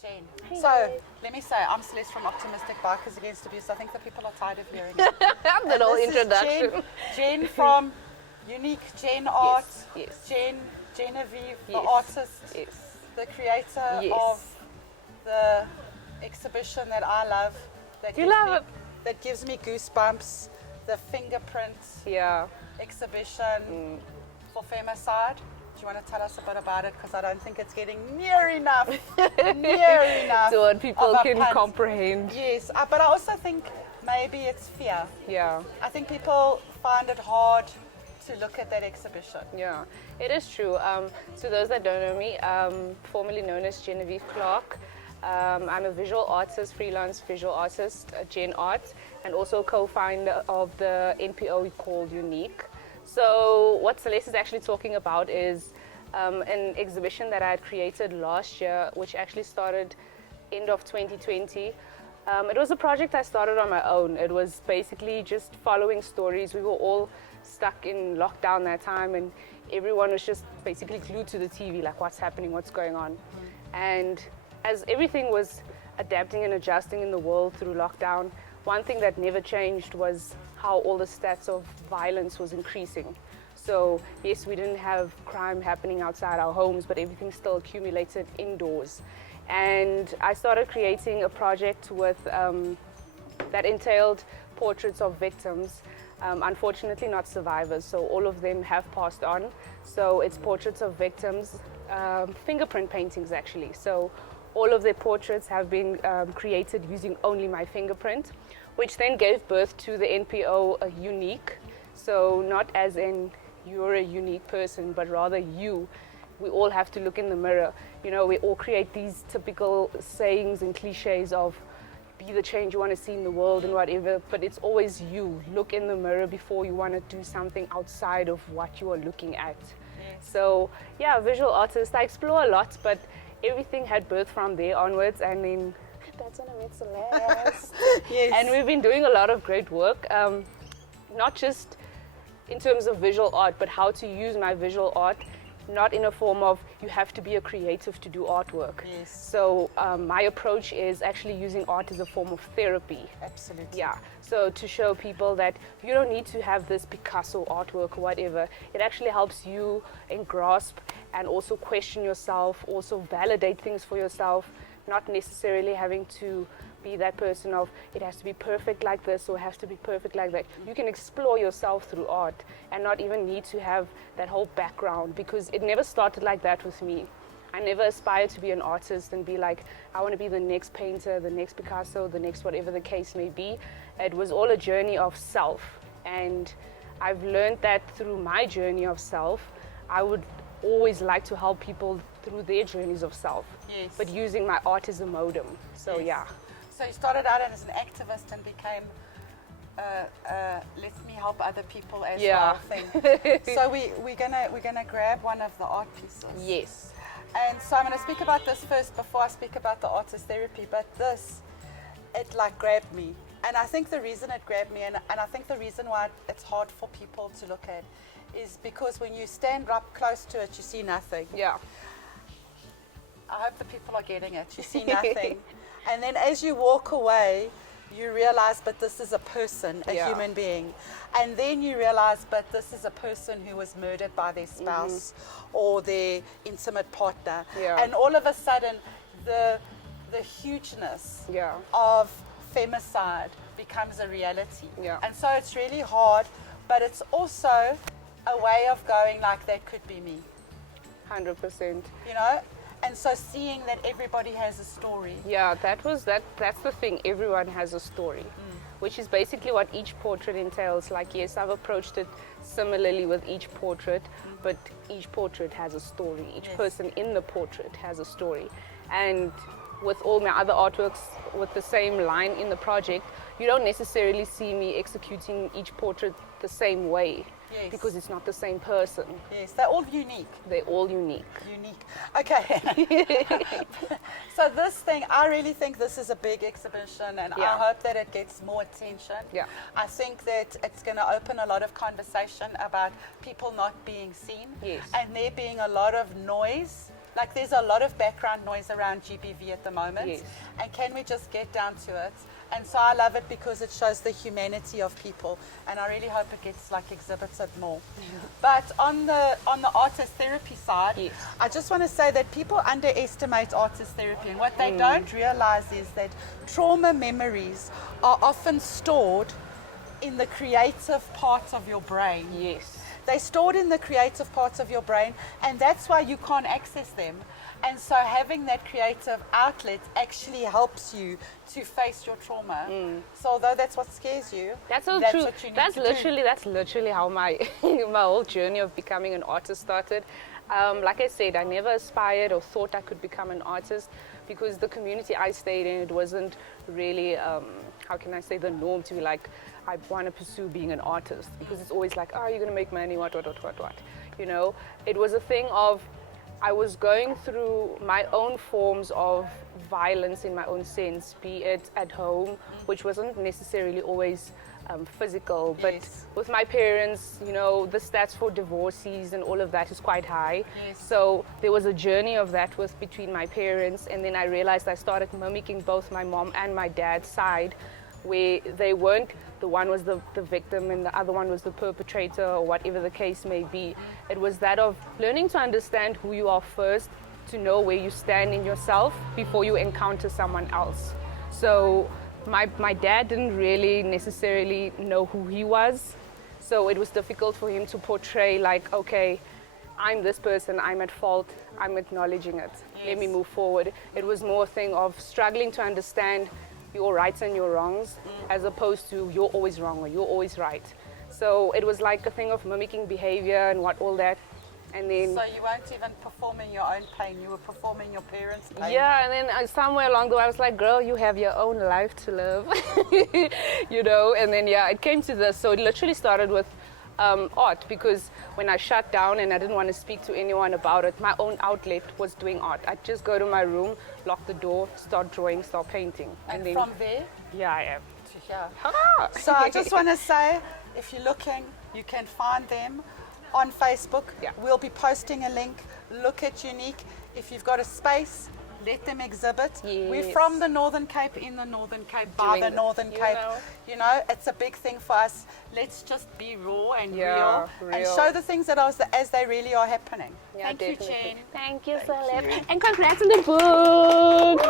Jane. Hey. So, let me say, I'm Celeste from Optimistic Bikers Against Abuse. I think the people are tired of hearing it. That whole introduction. Jane from Unique GennArt. Yes. Genevieve, the Yes. artist, Yes. the creator Yes. of the exhibition that I love. That You gives love me, it. That gives me goosebumps. The fingerprint Yeah. exhibition for Femicide. Do you want to tell us a bit about it? Because I don't think it's getting near enough. So what people of a can punt. comprehend. Yes, but I also think maybe it's fear. Yeah. I think people find it hard to look at that exhibition. Yeah, it is true. To those that don't know me, formerly known as Genevieve Clark, I'm a visual artist, freelance visual artist at GennArt, and also co-founder of the NPO called Unique. So what Celeste is actually talking about is an exhibition that I had created last year, which actually started end of 2020. It was a project I started on my own. It was basically just following stories. We were all stuck in lockdown that time, and everyone was just basically glued to the TV, like what's happening, what's going on. And as everything was adapting and adjusting in the world through lockdown, one thing that never changed was how all the stats of violence was increasing. So yes, we didn't have crime happening outside our homes, but everything still accumulated indoors. And I started creating a project with that entailed portraits of victims. Unfortunately not survivors, so all of them have passed on. So it's portraits of victims, fingerprint paintings actually. So all of their portraits have been created using only my fingerprint, which then gave birth to the NPO Unique. So not as in you're a unique person, but rather you. We all have to look in the mirror. You know, we all create these typical sayings and cliches of be the change you want to see in the world and whatever, but it's always you. Look in the mirror before you want to do something outside of what you are looking at. Yes. So yeah, visual artist, I explore a lot, but everything had birth from there onwards, and then that's when I met Celeste. Yes. And we've been doing a lot of great work, not just in terms of visual art, but how to use my visual art, not in a form of you have to be a creative to do artwork. Yes. So my approach is actually using art as a form of therapy. Absolutely. Yeah, so to show people that you don't need to have this Picasso artwork or whatever. It actually helps you and grasp and also question yourself, also validate things for yourself, not necessarily having to be that person of it has to be perfect like this or it has to be perfect like that. You can explore yourself through art and not even need to have that whole background, because it never started like that with me. I never aspired to be an artist and be like, I want to be the next painter, the next Picasso, the next whatever the case may be. It was all a journey of self, and I've learned that through my journey of self, I would always like to help people through their journeys of self, Yes. but using my art as a modem. So Yes. yeah. So you started out as an activist and became let me help other people as Yeah. well thing. So we're gonna grab one of the art pieces. Yes. And so I'm gonna speak about this first before I speak about the artist therapy. But this, it like grabbed me, and I think the reason it grabbed me, and I think the reason why it's hard for people to look at, is because when you stand up close to it, you see nothing. Yeah. I hope the people are getting it. You see nothing. And then as you walk away, you realize, but this is a person, a Yeah. human being. And then you realize, but this is a person who was murdered by their spouse or their intimate partner. Yeah. And all of a sudden, the hugeness Yeah. of femicide becomes a reality. Yeah. And so it's really hard, but it's also a way of going like, that could be me, 100%. you know? And so seeing that everybody has a story. Yeah, that's the thing. Everyone has a story, which is basically what each portrait entails. Like, yes, I've approached it similarly with each portrait, but each portrait has a story. Each Yes. person in the portrait has a story. And with all my other artworks with the same line in the project, you don't necessarily see me executing each portrait the same way. Yes. Because it's not the same person. Yes, they're all unique. They're all unique. Unique. Okay. So this thing, I really think this is a big exhibition, and Yeah. I hope that it gets more attention. Yeah. I think that it's going to open a lot of conversation about people not being seen. Yes. And there being a lot of noise Like there's a lot of background noise around GBV at the moment. Yes. And can we just get down to it? And so I love it because it shows the humanity of people, and I really hope it gets like exhibited more. But on the artist therapy side, Yes. I just want to say that people underestimate artist therapy, and what they don't realize is that trauma memories are often stored in the creative parts of your brain. Yes. They're stored in the creative parts of your brain, and that's why you can't access them. And so having that creative outlet actually helps you to face your trauma. So although that's what scares you, That's so that's true. what you need That's to literally how my my whole journey of becoming an artist started. Like I said, I never aspired or thought I could become an artist because the community I stayed in, it wasn't really, how can I say, the norm to be like, I want to pursue being an artist, because it's always like, oh, you're going to make money, what. You know, it was a thing of, I was going through my own forms of violence in my own sense, be it at home, which wasn't necessarily always physical, but Yes. with my parents, you know, the stats for divorcees and all of that is quite high. Yes. So there was a journey of that with between my parents, and then I realized I started mimicking both my mom and my dad's side, where they weren't, the one was the victim and the other one was the perpetrator, or whatever the case may be. It was that of learning to understand who you are first, to know where you stand in yourself before you encounter someone else. So my dad didn't really necessarily know who he was, so it was difficult for him to portray like, okay, I'm this person, I'm at fault, I'm acknowledging it, let me move forward. It was more a thing of struggling to understand your rights and your wrongs, as opposed to you're always wrong or you're always right. So it was like a thing of mimicking behavior and what all that. And then So you weren't even performing your own pain, you were performing your parents' pain. yeah, and then somewhere along the way I was like, girl, you have your own life to live. You know, and then yeah, it came to this. So it literally started with art, because when I shut down and I didn't want to speak to anyone about it, my own outlet was doing art. I'd just go to my room, lock the door, start drawing, start painting. And then from there yeah, I am. to here. Ah! So I just want to say, if you're looking, you can find them on Facebook. Yeah. We'll be posting a link. Look at Unique. If you've got a space, let them exhibit. We're Yes. from the Northern Cape, in the Northern Cape, by Doing the this, Northern you Cape. know. You know, it's a big thing for us. Let's just be raw and Yeah, real, and real. show the things that are as they really are happening. Yeah, Thank definitely. you, Jen. Thank you, Thank Celeste. you. And congrats on the book.